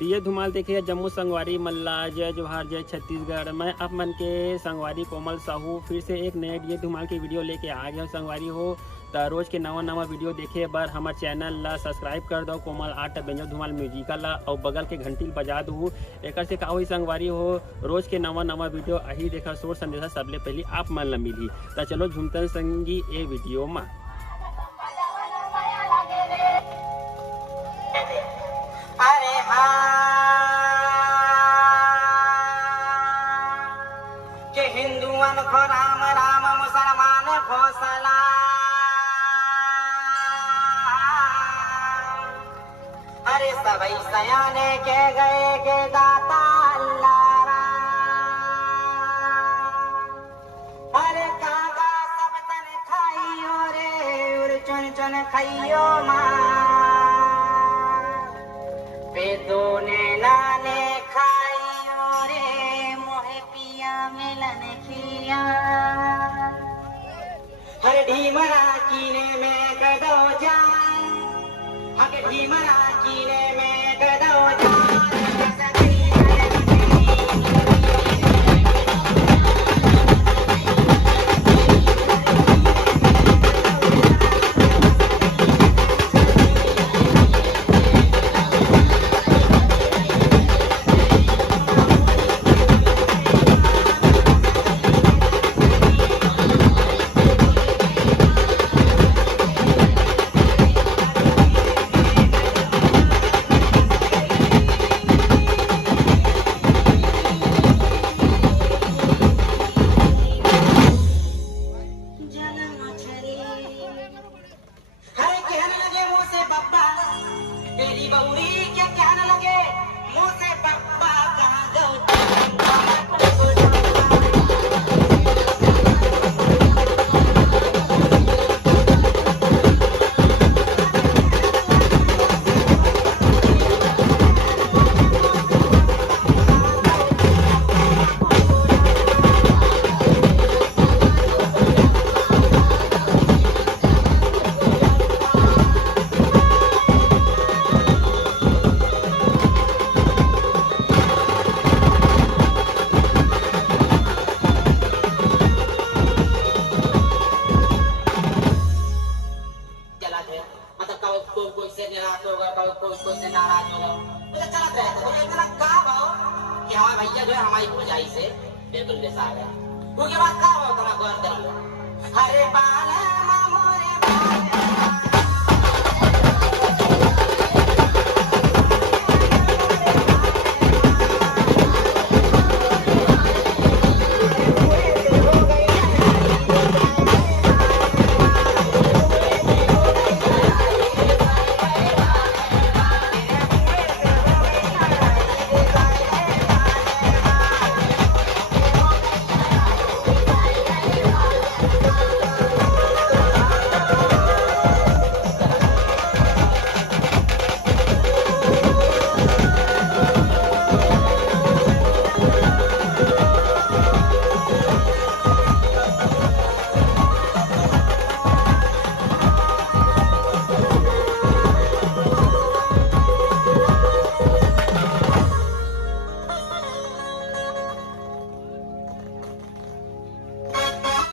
दिए धुमाल देखिए जम्मू संगवारी मल्ला जय जोहार जय छत्तीसगढ़। मैं आप मन के संगवारी कोमल साहू फिर से एक नए दिए धुमाल की वीडियो लेके आ गया संगवारी हो। तो रोज के नवा वीडियो देखे बर हमारे चैनल ला सब्सक्राइब कर दो कोमल आर्ट बेंजो धुमाल म्यूजिकल ला और बगल के घंटी बजा दू। एक से का हुई संगवारी हो रोज के नवा वीडियो अही देखा सोर संदेशा सबले पहले आप मन ला मिली। तो चलो झुमतन संगी ए वीडियो में के हिंदुअन को राम राम मुसलमान को सलाम। अरे सबई सयाने के गए के दाता अल्लाह राम। अरे कागा सब तन खाइयो रे उर चुन चुन खाइयो माँ बेदो ने नाने खाइयो रे मोहे पिया मिलन किया। हर ढीमरा कीने में गदो जान हर ढीमरा कीने में गदो जान। तेरी बहुरी क्या कहने लगे मुँह से बब्बा कहाँ गौ। कोई से निराश होगा कोई से नाराज होगा मुझे चलत रहता तो इतना का भाव कि हमारे भैया जो है हमारी भुजाई से बिल्कुल बेसा गया। उसके बाद का भाव तुम्हारा गौर कर लो। हरे बाल मामोरे बाल